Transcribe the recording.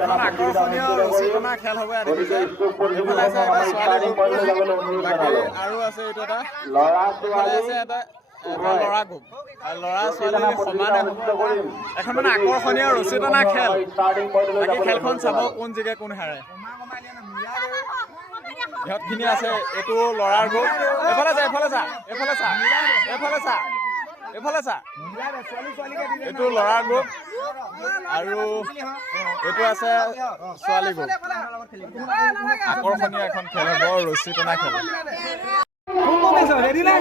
এখন আকৰ্ষণীয় ৰছী টনা খেল হ'ব ইয়াত দেখিছে এইফালে আছে এটা ছোৱালী গ্ৰুপ বাকী আৰু আছে এইটো এটা এইফালে আছে এটা ল'ৰা গ্ৰুপ আৰু ল'ৰা ছোৱালী সমানে এখন মানে আকৰ্ষণীয় ৰছী টনা খেল বাকী খেলখন চাব কোন জিকে কোন হাৰে ইহঁতখিনি আছে এইটো ল'ৰাৰ গ্ৰুপ এইফালে চা এইফালে চা এইফালে চা এইফালে চা এইফালে চা এইটো ল'ৰাৰ গ্ৰুপ আৰু এইটো আছে ছোৱালী গ্ৰুপ আকৰ্ষণীয় এখন খেল হ'ব ৰছী টনা খেল ৰেডি নাই